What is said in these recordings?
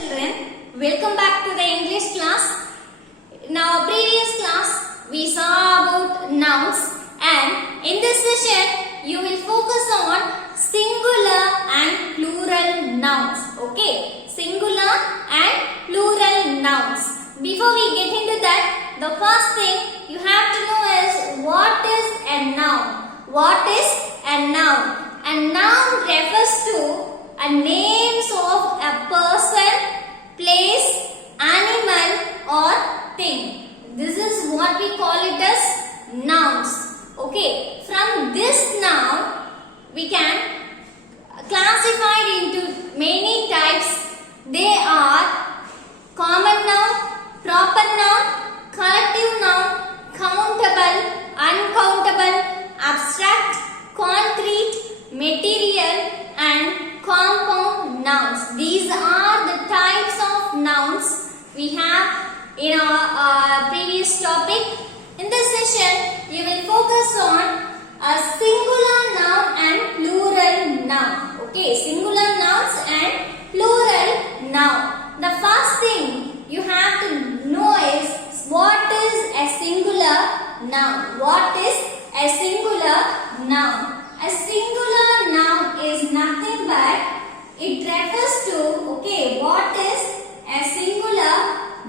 Children, welcome back to the English class. In our previous class, we saw about nouns, and in this session, you will focus on singular and plural nouns. Okay, singular and plural nouns. Before we get into that, the first thing you have to know is what is a noun. What is a noun? A noun refers to a names of a person, place, animal or thing. This is what we call it as nouns. Okay, from this noun we can classify it into many types. They are common noun, proper noun, collective noun, countable, uncountable, abstract, concrete, material and compound nouns. These are the types of nouns we have in our previous topic. In this session, you will focus on a singular noun and plural noun. Okay, singular nouns and plural noun. The first thing you have to know is what is a singular noun. What is a singular noun? A singular noun is nothing but it refers to, okay, what is a singular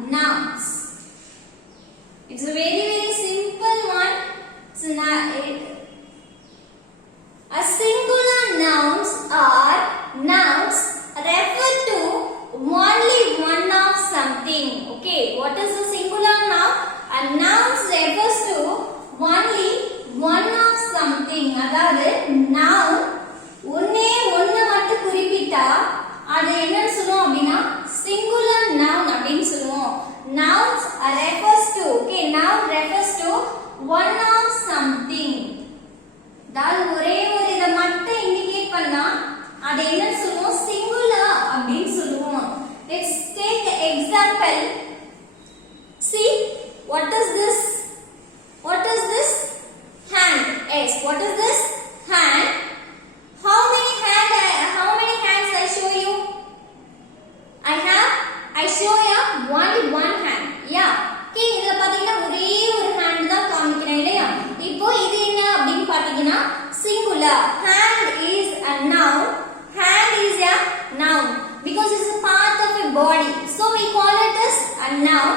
nouns. It's a very simple one. A singular nouns are nouns refer to only one of something. Okay, what is a singular noun? A nouns refers to only one of something. அதாவது noun ஒண்ணே ஒண்ணு மட்டும் குறிப்பிட்டா அது என்னன்னு சொல்லுவோம் அப்படினா singular noun அப்படினு சொல்லுவோம். Nouns refers to, okay, noun refers to one of something. அதாவது ஒரே ஒரு இத மட்டும் இண்டிகேட் பண்ணா அது என்னன்னு சொல்லுவோம் singular அப்படினு சொல்லுவோம். Let's take an example. See, what is this? What is this? Hand. Yes, what is this? Hand. How many hands I show you? I show you only one hand. Yeah. Okay, இதுல பாத்தீங்கன்னா ஒரே ஒரு hand தான் காமிக்கிறேன் இல்லையா? இப்போ இது என்ன அப்படினு பாத்தீங்கன்னா singular. Hand is a noun. Hand is a noun because it's a part of a body. So we call it as a noun.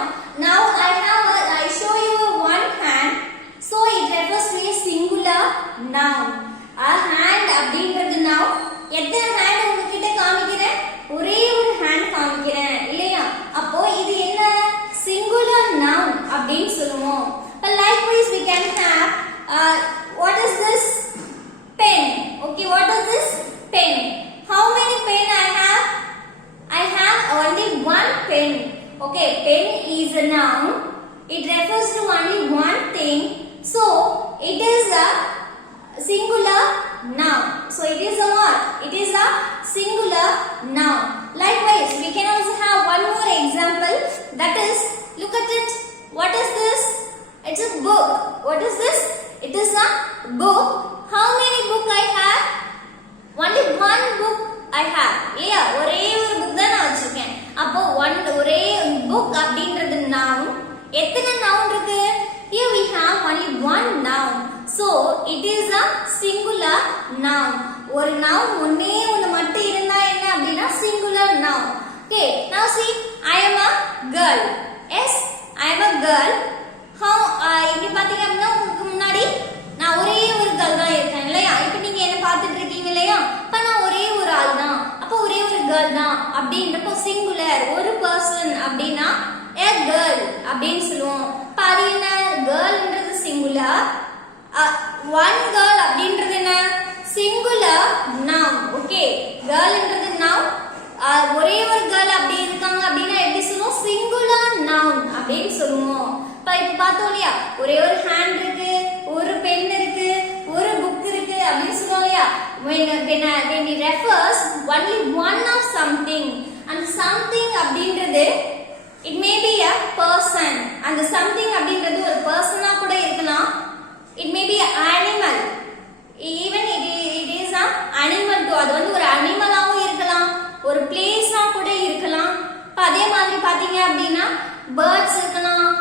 Now I show you one hand. So it refers to a singular noun. A hand அப்படிங்கிறது noun. எத்தனை hand உங்ககிட்ட காமிக்கிறேன்? ஒரே ஒரு hand காமிக்கிறேன் இல்லையா? அப்போ இது என்ன? Singular noun அப்படினு சொல்லுவோம். But likewise we can have what is this? Pen. Okay, what is this? Pen. How many pen I have? I have only one pen. Okay, pen is a noun. It refers to only one thing. So, it is a singular noun. So, it is a what? It is a singular noun. Likewise, we can also have one more example. That is, look at it. What is this? It's a book. What is this? It is a book. How many book I have? Only one book I have. Yeah, ஒரே ஒரு book தான் நான் வச்சிருக்கேன். அப்போ ஒரே book அப்படிங்கிறது noun. எத்தனை noun இருக்கு? Here we have only one noun. So, it is a singular noun. ஒரு noun ஒண்ணே ஒண்ணு மட்டும் இருந்தா என்ன அப்படினா singular noun. Okay, now see, I am a girl. Yes, I am a girl. How இப்படி பாத்தீங்க அப்படினா உங்களுக்கு முன்னாடி நான் ஒரே ஒரு girl தான் இருக்கேன் இல்லையா? இப்போ நீங்க என்ன பார்த்துட்டு இருக்கீங்க இல்லையா? அப்ப நான் ஒரே ஒரு ஆள் தான். அப்ப ஒரே ஒரு girl தான் அப்படின்றப்போ singular ஒரு person அப்படினா a girl அப்படினு சொல்லுவோம். பாரு என்ன girlன்றது singular, one girl அப்படின்றது என்ன singular noun. Okay, girlன்றது noun, ஒரே ஒரு girl அப்படி இருக்காங்க அப்படினா எப்படி சொல்லுவோம்? singular noun அப்படினு சொல்லுவோம். இப்போ பார்த்தோம் இல்லையா? ஒரே ஒரு hand இருக்கு, ஒரு பென் இருக்கு, ஒரு புக் இருக்கு அப்படினு சொல்லுவோம் இல்லையா? When it refers only one of something, and something அப்படின்றது it may be a person. And something அப்படின்றது ஒரு persona கூட இருக்கலாம். It may be an animal. Even it is an animal too. அது வந்து ஒரு animal ஆவும் இருக்கலாம், ஒரு place கூட இருக்கலாம். மாதிரி பாத்தீங்க அப்படின்னா birds இருக்கலாம்,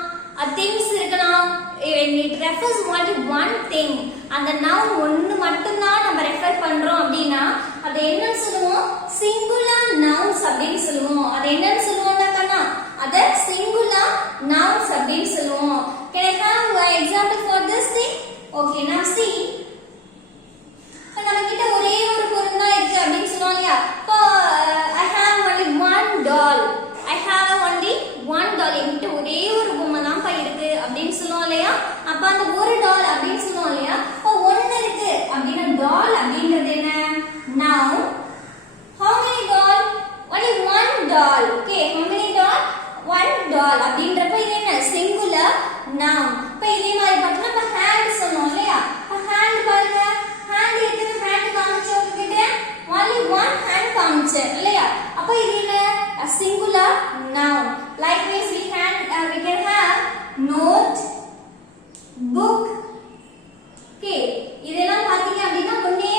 things இருக்கலாம். It refers only one thing. அந்த noun ஒன்னு மட்டும் தான் நம்ம ரெஃபர் பண்றோம் அப்படினா அது என்னன்னு சொல்லுவோம்? singular nouns அப்படினு சொல்லுவோம். அது என்னன்னு சொல்லுவோம்னா அத singular nouns அப்படினு சொல்லுவோம். Can I have an example for this thing? Okay, now see. நம்ம கிட்ட ஒரே ஒரு பொருள் தான் இருக்கு அப்படினு சொல்லுவோம் இல்லையா? I have only one doll. I have only one doll. என்கிட்ட ஒரே ஒரு பொம்மை தான் இருக்கு அப்படினு சொல்லுவோம் இல்லையா? அப்ப அந்த ஒரு டால் அப்படினு சொல்லுவோம் இல்லையா? ஒன்னு இருக்கு அப்படினா டால் அப்படிங்கிறது என்ன? Noun. How many doll? Only one doll. Okay, how many doll? One doll அப்படின்றப்ப இது என்ன? Singular noun. இப்ப இதே மாதிரி பார்த்தா நம்ம hand சொன்னோம் இல்லையா? அப்ப hand பாருங்க. hand எத்தனை hand காமிச்சோம் உங்ககிட்ட? only one hand காமிச்சேன் இல்லையா? அப்ப இது என்ன? A singular noun. Likewise we can have note, book. Okay, இதெல்லாம் பாத்தீங்க அப்படினா ஒண்ணே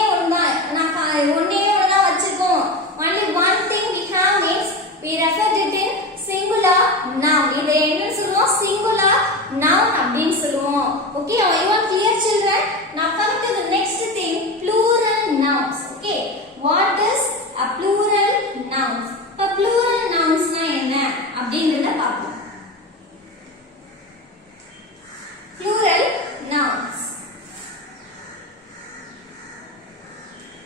ஒண்ணா வச்சிருக்கோம். Only one thing we have means we refer it in singular noun. இதை என்ன சொல்லுவோம்? singular noun அப்படினு சொல்லுவோம். Okay, you are clear children? Now come to the next thing, plural nouns. Okay, what is a plural nouns? இப்ப plural nounsனா என்ன அப்படிங்கறத பார்ப்போம். Plural nouns.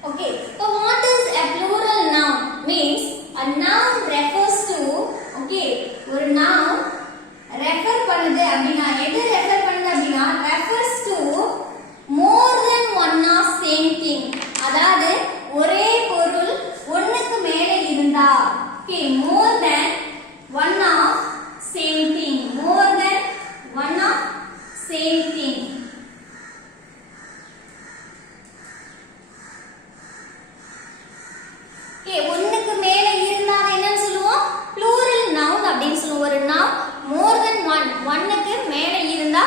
Okay, so what is a plural noun? Means a noun refers to, okay, ஒரு noun refer பண்ணுது அப்படினா எது refer பண்ணுது அப்படினா refers to more than one of same thing. அதாவது ஒரே பொருள் ஒண்ணுக்கு மேல இருந்தா, okay, more than one of same thing, more than one of same thing. Okay, ஒண்ணுக்கு மேல இருந்தா என்னன்னு சொல்லுவோம்? plural noun அப்படினு சொல்லுவோம். ஒரு noun more than one, ஒண்ணுக்கு மேல இருந்தா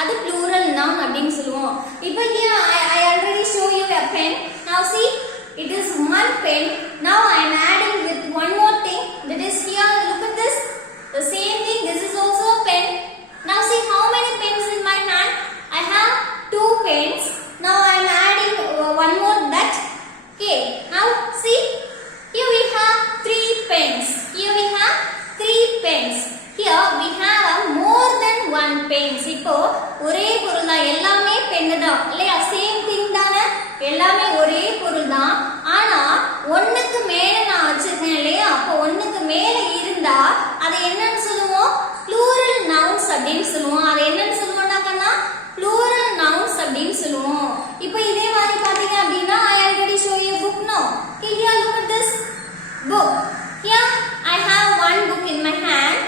அது plural noun அப்படினு சொல்லுவோம். இப்போ here I already show you a pen. Now see, it is one pen. Now I am adding with one more thing, that is here, look at this, the same thing, this is also a pen. Now see how many pens in my hand? I have two pens. Now I am adding one more, that. Okay, now see, here we have three pens. Here we have three pens. Here we have more than one pens. இப்போ ஒரே பொருள் தான், எல்லாமே பென் தான் இல்லையா? Same thing தானே, எல்லாமே ஒரே பொருள் தான். ஆனா ஒண்ணுக்கு மேல நான் வச்சிருக்கேன் இல்லையா? அப்போ ஒண்ணுக்கு மேல இருந்தா அது என்னன்னு சொல்லுவோம்? plural nouns அப்படினு சொல்லுவோம். அது என்னன்னு சொல்லுவோம்னா plural nouns அப்படினு சொல்லுவோம். இப்போ இதே மாதிரி பாத்தீங்க அப்படினா I already show you book now. Okay, here look at this book. Here I have one book in my hand.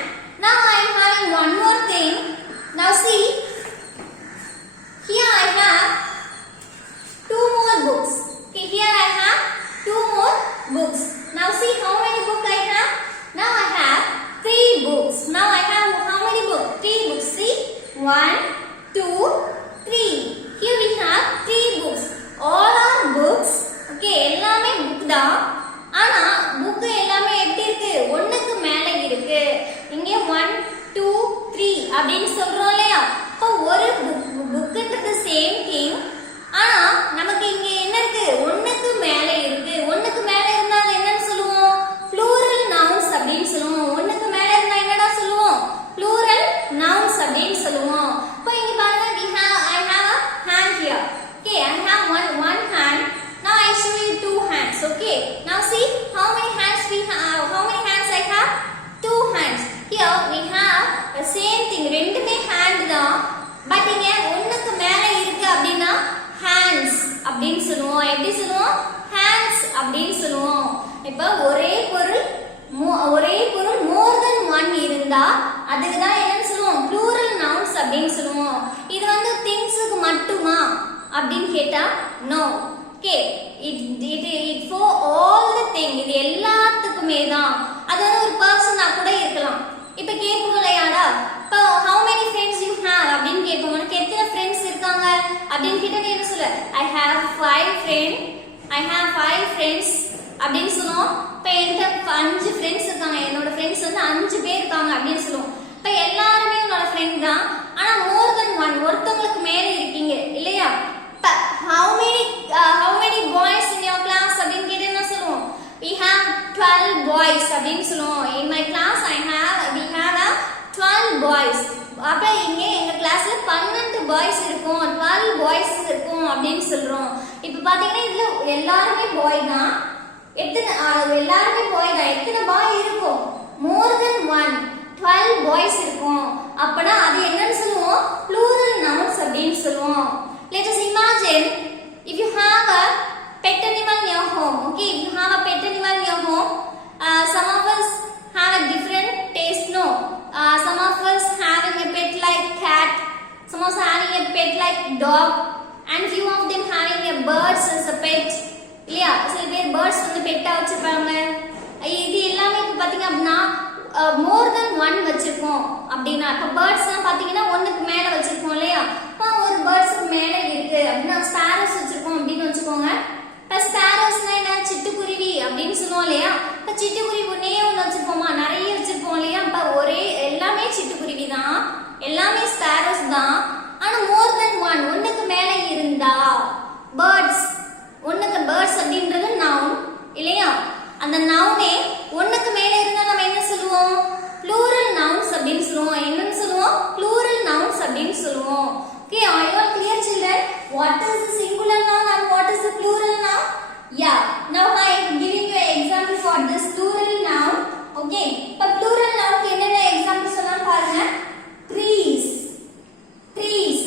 Now I am having one more thing. Now see, here I have two more books. Okay, here I have two more books. Now see how many books I have? Now I have three books. Now I have how many books? Three books. See, 1, 2, 3. Here we have three books. All are books. Okay, எல்லாமே book தான். ஆனா book எல்லாமே எப்படி இருக்கு? ஒண்ணுக்கு மேல இருக்கு. இங்க 1, 2, 3 அப்படினு சொல்றோம் இல்லையா? அப்ப ஒரு புக்ன்றது சேம் திங். ஆனா நமக்கு இங்க என்ன இருக்கு? ஒண்ணுக்கு மேல இருக்கு. ஒண்ணுக்கு மேல இருந்தா என்னன்னு சொல்லுவோம்? plural nouns அப்படினு சொல்லுவோம். ஒண்ணுக்கு மேல இருந்தா என்னடா சொல்லுவோம்? plural nouns அப்படினு சொல்லுவோம். இப்போ இங்க பாருங்க, I have a hand here. Okay, I have one hand. Now I show you two hands. Okay, now see how many hands we have. How many hands I have? Two hands. Here we have the same thing, ரெண்டுமே hand தான். பட் இங்க ஒண்ணுக்கு மேல இருக்கு அப்படினா hands அப்படினு சொல்லுவோம். எப்படி சொல்லுவோம்? hands அப்படினு சொல்லுவோம். இப்போ ஒரே பொருள் more than one இருந்தா அதுக்கு தான் என்னன்னு சொல்லுவோம்? plural nouns அப்படினு சொல்லுவோம். இது வந்து thingsக்கு மட்டுமா அப்படினு கேட்டா no. Okay, it for all the thing, இது எல்லாத்துக்குமே தான். அது வந்து ஒரு பர்சனா கூட இருக்கலாம். இப்போ கேட்போம் இல்லையாடா, இப்போ how many friends you have அப்படினு கேட்போம். உனக்கு எத்தனை friends இருக்காங்க அப்படினு கேட்டா நீ என்ன சொல்ல? I have 5 friends அப்படினு சொல்லுவோம். இப்போ என்கிட்ட 5 friends இருக்காங்க. என்னோட friends வந்து 5 5 பேர் இருக்காங்க அப்படின்னு சொல்லுவோம். இப்ப எல்லாருமே உன்னோட ஃப்ரெண்ட் தான். ஆனா more than one, ஒருத்தங்களுக்கு மேல இருக்கீங்க இல்லையா? இப்ப how many boys in your class அப்படின்னு கேட்டா என்ன சொல்லுவோம்? We have 12 boys அப்படின்னு சொல்லுவோம். In my class we have 12 boys. அப்ப இங்க எங்க கிளாஸ்ல 12 பாய்ஸ் இருக்கும், 12 பாய்ஸ் இருக்கும் அப்படின்னு சொல்றோம். இப்ப பாத்தீங்கன்னா இதுல எல்லாருமே பாய் தான். எல்லாருமே பாய் தான். எத்தனை பாய் இருக்கும்? more than one, 12 பாய்ஸ் இருக்கும். அப்பனா அது என்னன்னு சொல்லுவோம்? plural nouns அப்படின்னு சொல்லுவோம். Let us imagine if you have a pet animal in your home. Okay, if you have a pet animal in your home, some of us have a different taste, no? Some of us having a pet like cat, some of us having a pet like dog, and few of them having a birds as a pet. இல்லையா? சில பேர் birds வந்து பெட்டா வச்சிருப்பாங்க. இது எல்லாமே இப்ப பாத்தீங்க அப்படின்னா more than one வச்சிருக்கோம் அப்படின்னா இப்ப பேர்ட்ஸ்லாம் பாத்தீங்கன்னா ஒண்ணுக்கு மேல வச்சிருக்கோம் இல்லையா? இப்போ ஒரு பேர்ட்ஸ்க்கு மேல இருக்கு அப்படின்னா ஸ்பாரோஸ் வச்சிருக்கோம் அப்படின்னு வச்சுக்கோங்க. இப்ப ஸ்பாரோஸ்னா என்ன? சிட்டுக்குருவி அப்படின்னு சொல்லுவோம் இல்லையா? இப்ப சிட்டுக்குருவி ஒன்னே ஒண்ணு வச்சிருப்போமா? நிறைய வச்சிருப்போம் இல்லையா? இப்ப ஒரே எல்லாமே சிட்டுக்குருவி தான், எல்லாமே ஸ்பாரோஸ் தான். ஆனா more than one, ஒண்ணுக்கு மேல இருந்தா பேர்ட்ஸ், ஒண்ணுக்கு பேர்ட்ஸ் அப்படின்றது நவுன் இல்லையா? அந்த நவுனே ஒண்ணுக்கு மேல இருந்தா நம்ம என்ன சொல்லுவோம்? plural nouns அப்படின்னு சொல்லுவோம். என்னன்னு சொல்லுவோம்? plural nouns அப்படின்னு சொல்லுவோம். Okay, are you all clear children? What is the singular noun and what is the plural noun? Yeah, now I am giving you an example for this plural noun. Okay, இப்ப plural noun க்கு என்னென்ன எக்ஸாம்பிள் சொல்லலாம் பாருங்க. trees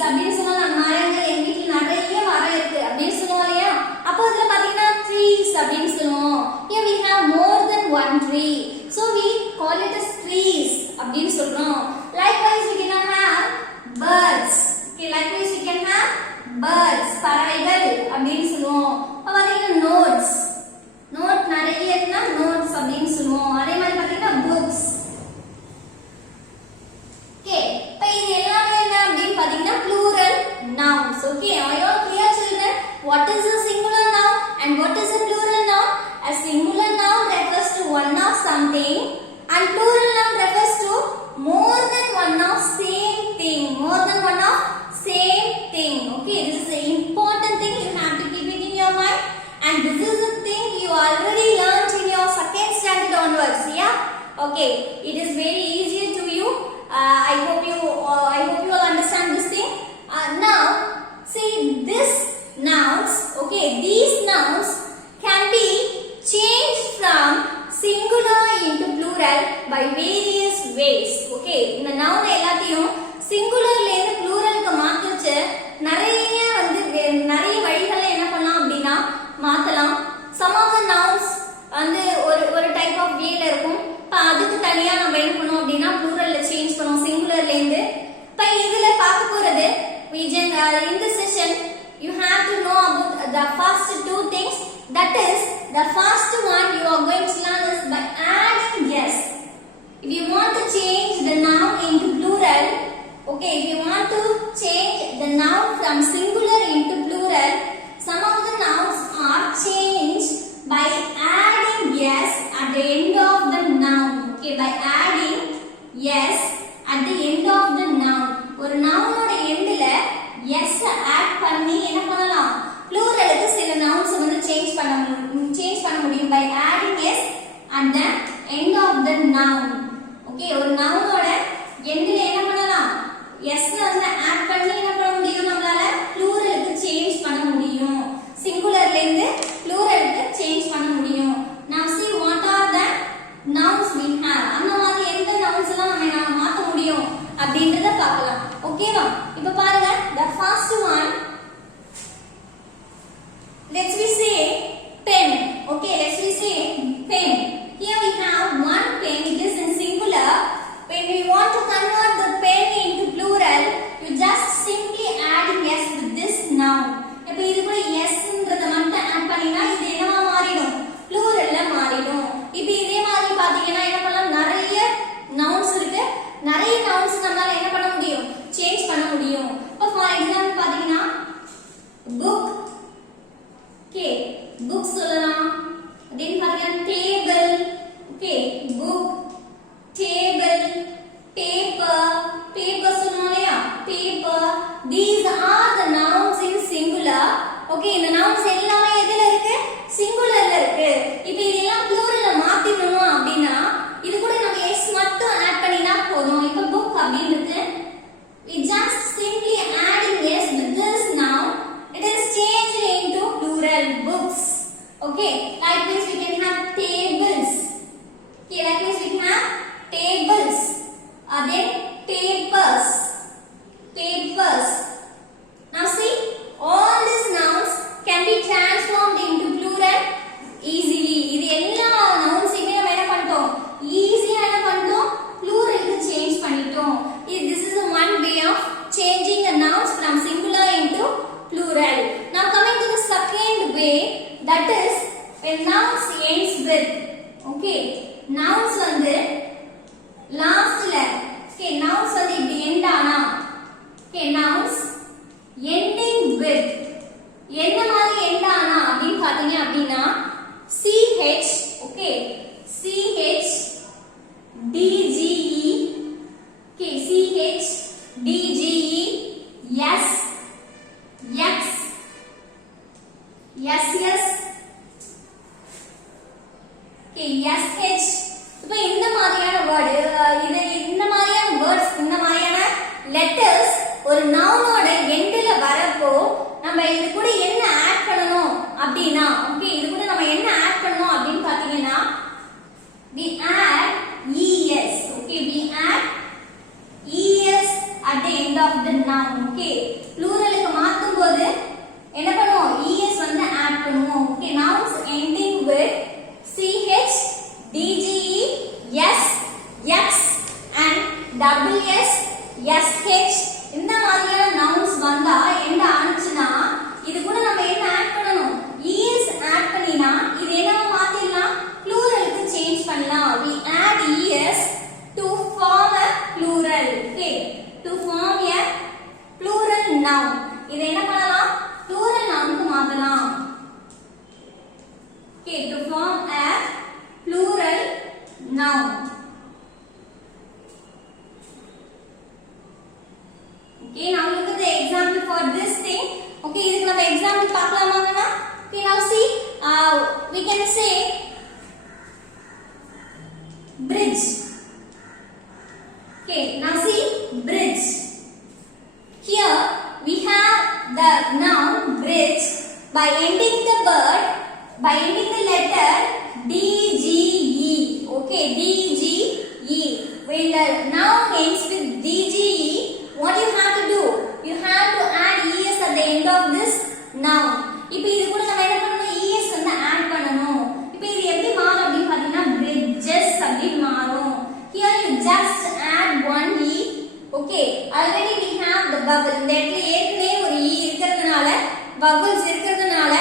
அப்படின்னு சொன்னா மரங்கள், எங்க வீட்ல நிறைய மரம் இருக்கு அப்படின்னு சொல்லுவோம் இல்லையா? அப்போ இதுல பாத்தீங்கன்னா trees அப்படின்னு சொல்லுவோம். Here we have more than one tree, so we call it as trees அப்படின்னு சொல்றோம். Likewise we can have birds. Okay, likewise we can have birds, பறவைகள் அப்படின்னு சொல்லுவோம். அப்ப பாத்தீங்கன்னா notes, note நிறைய இருக்குன்னா notes அப்படின்னு சொல்லுவோம். அதே மாதிரி பாத்தீங்கன்னா books. Okay, இப்ப இது எல்லாமே என்ன அப்படின்னு பாத்தீங்கன்னா plural nouns. Okay, are you all clear children? What is a singular noun and what is a plural noun? A singular noun refers to one of something and plural noun refers to more than one of same thing, more than one of same thing. Okay, this is an important thing, you have to keep it in your mind, and this is the thing you already learned in your second standard onwards. Yeah, okay, it is very easy to you. I hope you all understand this thing. Now see this nouns. Okay, these nouns can be changed from singular into plural by various ways. Okay, இந்த noun எல்லாத்தையும் singularல இருந்து pluralக்கு மாத்திச்சு நிறைய வழிகளை என்ன பண்ணலாம் அப்படின்னா மாத்தலாம். Some of the nouns வந்து ஒரு டைப் ஆஃப் வேல இருக்கும். இப்ப அதுக்கு தனியா நம்ம என்ன பண்ணுவோம் அப்படின்னா pluralல சேஞ்ச் பண்ணுவோம் singularல இருந்து. இப்ப இதுல பார்க்க போறது in this session you have to know about the first two things. That is, the first one you are going to learn is by adding yes. If you want to change the noun into plural, okay, if you want to change the noun from singular into plural, some of the nouns are changed by adding yes at the end of the noun. Okay, by adding yes at the end of the noun. ஒரு noun-ஓட end-ல yes add பண்ணி என்ன பண்ணலாம்? pluralக்கு சில nouns வந்து change பண்ண முடியும் by adding yes at the end of the noun. Okay, ஒரு noun-ஓட end-ல என்ன பண்ணலாம்? yes வந்து add பண்ணி என்ன பண்ண முடியும்? நம்மளால pluralக்கு change பண்ண முடியும். singularல இருந்து pluralக்கு change பண்ண முடியும். Now see what are the nouns we have. அந்த மாதிரி எந்த nouns எல்லாம் நம்ம மாத்த முடியும் அப்படின்றத பார்க்கலாம். ஓகேவா? இப்போ பாருங்க, the first one, let's we say pen. Okay, let's we say pen. Here we have one pen, it is in singular. When we want to convert the pen into plural, you just simply add yes with this noun. இப்போ இது கூட yesன்றத மட்டும் ஆட் பண்ணினா இது என்னவா மாறிடும்? pluralல மாறிடும். இப்போ இதே மாதிரி பாத்தீங்கன்னா என்ன பண்ணலாம்? நிறைய nouns இருக்கு. நிறைய nouns நம்மால என்ன பண்ண முடியும்? சேஞ்ச் பண்ண முடியும். இப்போ ஃபார் எக்ஸாம்பிள் nouns எல்லாமே எதுல இருக்கு சிங்குலர்ல இருக்கு இப்போ இதெல்லாம் ப்ளூரல்ல மாத்திடணும் அப்படினா இது கூட நம்ம s மட்டும் ஆட் பண்ணினா போதும் இப்போ book அப்படினு இருக்கு we just simply adding s with this noun it is changed into plural books okay likewise we can have tables okay likewise we can have tables then papers now see all these nouns can be transformed into plural easily இது எல்லா nounsமே நம்ம என்ன பண்ணிட்டோம் ஈஸியா என்ன பண்ணிட்டோம் plural க்கு change பண்ணிட்டோம் this is one way of changing the nouns from singular into plural now coming to the second way that is when nouns ends with okay nouns வந்து லாஸ்ட்ல okay nouns வந்து இப்படி end ஆனா okay nouns ending with என்ன மாதிரி end ஆனா அப்படி பாத்தீங்க அப்படினா ch okay ch dge okay ch dge s x ss okay sh இப்போ இந்த மாதிரியான வேர்ட் இது இந்த மாதிரியான வேர்ட்ஸ் இந்த மாதிரியான லெட்டர்ஸ் ஒரு நவுனோட எண்ட்ல வரப்போ நம்ம இது கூட என்ன ஆட் பண்ணனும் அப்படினா ஓகே இது கூட நம்ம என்ன ஆட் பண்ணனும் அப்படினு பாத்தீங்கன்னா we add es okay we add es at the end of the noun okay pluralக்கு மாத்தும்போது என்ன பண்ணுவோம் es வந்து ஆட் பண்ணுவோம் okay nouns ending with ch dge s x and ws sh இந்த மாதிரியான nouns வந்தா என்ன ஆச்சுனா இது கூட நம்ம என்ன ஆட் பண்ணனும் es ஆட் பண்ணினா இது என்னவா மாத்திரலாம் pluralக்கு சேஞ்ச் பண்ணலாம் we add es to form a plural okay to form a plural noun இது என்ன பண்ணலாம் plural nounக்கு மாத்தலாம் okay to form a plural noun okay now look at the example for this thing okay இதுக்கு நம்ம example பார்க்கலாமாங்கனா okay now see we can say bridge okay now see bridge here we have the noun bridge by ending the word by ending the letter dge okay dge when the noun ends with dge what you have to do you have to add es at the end of this noun இப்போ இது கூட நம்ம என்ன பண்ணனும் es வந்து ஆட் பண்ணனும் இப்போ இது எப்படி மாறும் அப்படி பாத்தீங்கன்னா bridges அப்படி மாறும் here you just add one e okay already we have the vowel இந்த இடத்துல ஏற்கனவே ஒரு e இருக்கிறதுனால vowels இருக்கிறதுனால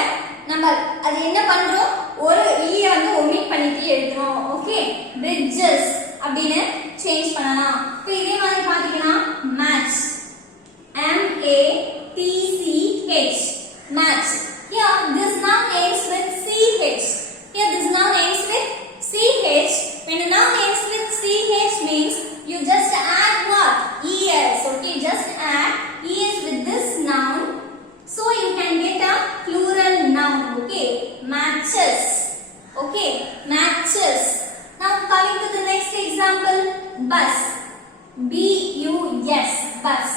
நம்ம அது என்ன பண்றோம் ஒரு e வந்து omit பண்ணிட்டு எழுதுறோம் okay bridges அப்படினு சேஞ்ச் பண்ணலாம் இப்போ இதே மாதிரி பாத்தீங்கன்னா match m a t c h match here this noun ends with ch here this noun ends with ch when the noun ends with ch means you just add what es okay just add es with this noun so you can get a plural noun okay matches okay matches now coming to the next example bus b u s bus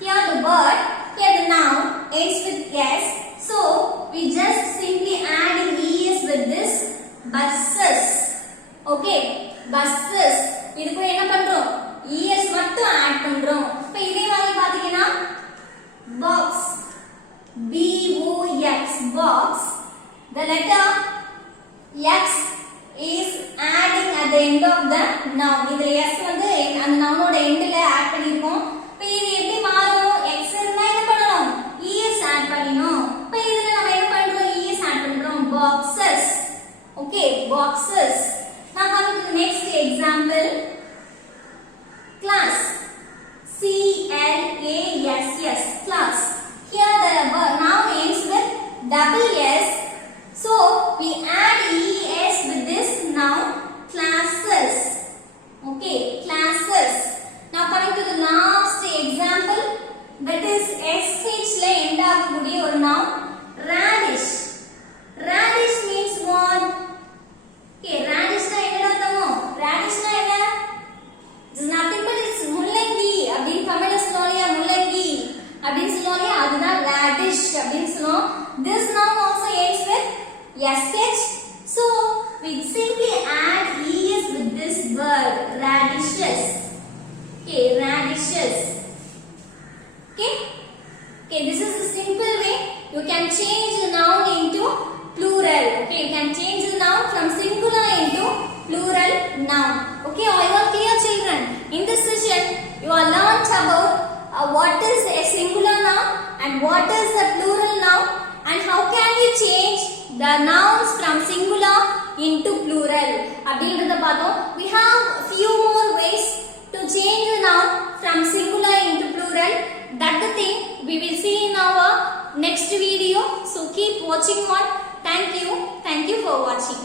here the word here the noun ends with s so we just simply adding es with this buses okay buses இது கூட என்ன பண்றோம் es மட்டும் ஆட் பண்றோம் இப்போ இதே மாதிரி பாத்தீங்கன்னா box b o x box the letter x is adding at the end of the noun இதுல s வந்து அந்த nounோட endல ஆட் பண்ணிருக்கோம் இப்போ இது எப்படி மாறும் x இருந்தா என்ன பண்ணனும் es ஆட் பண்ணினோம் இப்போ இதுல நம்ம என்ன பண்றோம் es ஆட் பண்றோம் boxes okay boxes now coming to the next example class c l a s s class here the noun ends with double s so we add es with this noun classes okay classes now coming to the last example that is sh la end ஆகக்கூடிய ஒரு noun radish அப்படின்னு சொல்லுவோம் இல்லையா, அதுதான் radish அப்படின்னு சொல்லுவோம். This noun also ends with sh. So we simply add es with this word radishes. Okay, radishes. Okay, this is the simple way you can change the noun into plural. Okay, you can change the noun from singular into plural noun. Okay, are you all clear, children? In this session you are learnt about what is a singular noun and what is a plural noun and how can we change the nouns from singular into plural அப்படிங்கறத பார்த்தோம். We have few more ways to change the noun from singular into plural. That's the thing we will see in our next video. So keep watching on. Thank you for watching.